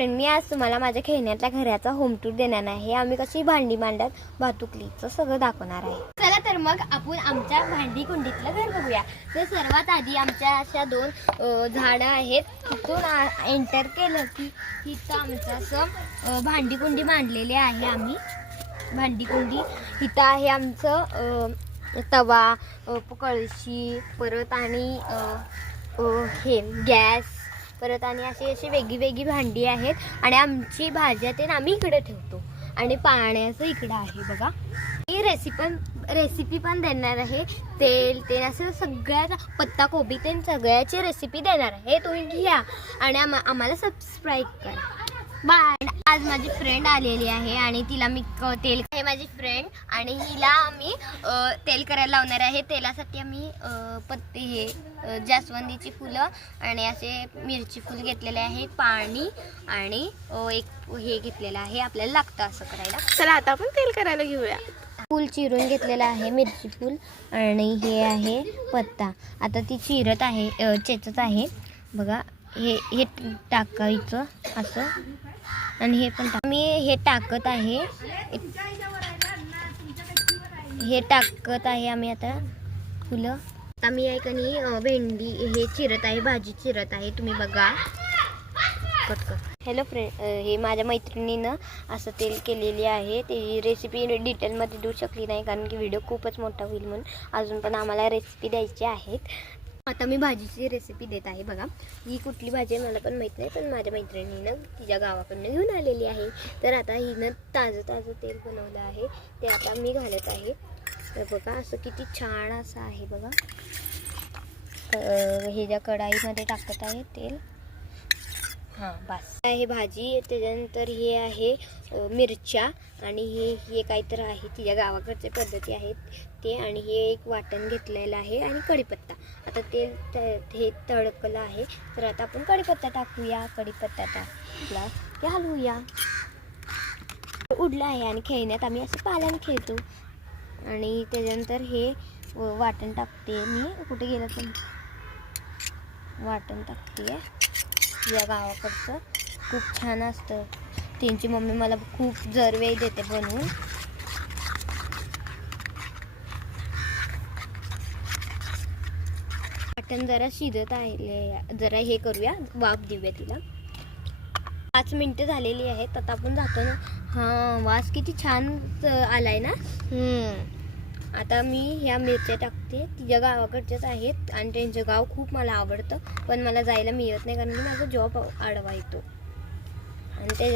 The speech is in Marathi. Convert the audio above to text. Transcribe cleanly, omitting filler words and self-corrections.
फ्रेंड, मी आज तुम्हाला माझ्या खेळण्यातल्या घराचा होम टूर देणार आहे. आम्ही कशी भांडी मांडत भातुकलीचं सगळं दाखवणार आहे. चला तर मग आपण आमच्या भांडी कुंडीतलं घर बघूया. तर सर्वात आधी आमच्या अशा 2 झाडं आहेत. तिथून एंटर केलं की तिथं आमचं असं भांडी कुंडी मांडलेली आहे. आम्ही भांडी कुंडी इथं आहे आमचं तवा, कळशी, परत आणि हे गॅस, परत आणि अशी वेगळी भांडी आहेत. आणि आमची भाज्या ते आम्ही इकडे ठेवतो आणि पाण्याचं इकडं आहे बघा. ही रेसिपी पण देणार आहे. तेल असं सगळ्या पत्ता कोबी ते सगळ्याची रेसिपी देणार आहे. तुम्ही घ्या आणि आम्हाला सबस्क्राईब करा. बाय. आज माझी फ्रेंड आलेली आहे आणि तिला मी तेल आहे माझी फ्रेंड आणि हिला मी तेल करायला लावणार आहे. तेलासाठी आम्ही पत्ते हे जास्वंदीची फुलं आणि असे मिरची फुल घेतलेले आहे, पाणी आणि एक हे घेतलेलं आहे. आपल्याला लागतं असं करायला. चला आता आपण तेल करायला घेऊया. फूल चिरून घेतलेलं आहे, मिरची फूल, आणि हे आहे पत्ता. आता ती चिरत आहे, चेचत आहे बघा. हे टाकायचं असं आणि हे पण मी हे टाकत आहे. आम्ही आता फुलं. आता मी ऐकणी भेंडी हे चिरत आहे, भाजी चिरत आहे. तुम्ही बघा. कट. हॅलो फ्रेंड, हे माझ्या मैत्रिणीनं असं तेल केलेली आहे. ती रेसिपी डिटेलमध्ये देऊ शकली नाही कारण की व्हिडिओ खूपच मोठा होईल म्हणून. अजून पण आम्हाला रेसिपी द्यायची आहेत. आता मी भाजीची रेसिपी देत आहे बघा. ही कुठली भाजी आहे मला पण माहीत नाही, पण माझ्या मैत्रिणीनं तिच्या गावाकडनं घेऊन आलेली आहे. तर आता हिनं ताजं तेल बनवलं आहे, ते आता मी घालत आहे. तर बघा असं किती छान असं आहे बघा. हे ज्या कढाईमध्ये टाकत आहे तेल. हां बस. हे भाजी, त्याच्यानंतर हे आहे मिरच्या आणि हे काहीतरी आहे तिच्या गावाकडच्या पद्धती आहेत ते. आणि हे एक वाटण घेतलेलं आहे आणि कढीपत्ता. आता हे तडकलं आहे तर आता आपण कढीपत्ता टाकूया. कढीपत्ता टाकला की हलवूया. उडलं आहे आणि खेळण्यात आम्ही असं पालन खेळतो. आणि त्याच्यानंतर हे वाटण टाकते मी. कुठे गेलं पण वाटण टाकते. या गावाकडचं खूप छान असतं. त्यांची मम्मी मला खूप जरवेळी देते बनवून. वाटण जरा शिजत आहे, जरा हे करूया, वाफ देऊया तिला. 5 मिनिटं झालेली आहेत. आता आपण जातो ना. हां, वास किती छान आलाय ना. आता मी ह्या मिरच्या टाकते. तिच्या गावाकडच्याच आहेत आणि त्यांचं गाव खूप मला आवडतं, पण मला जायला मिळत नाही कारण की माझा जॉब आडवा येतो. आणि त्याच्या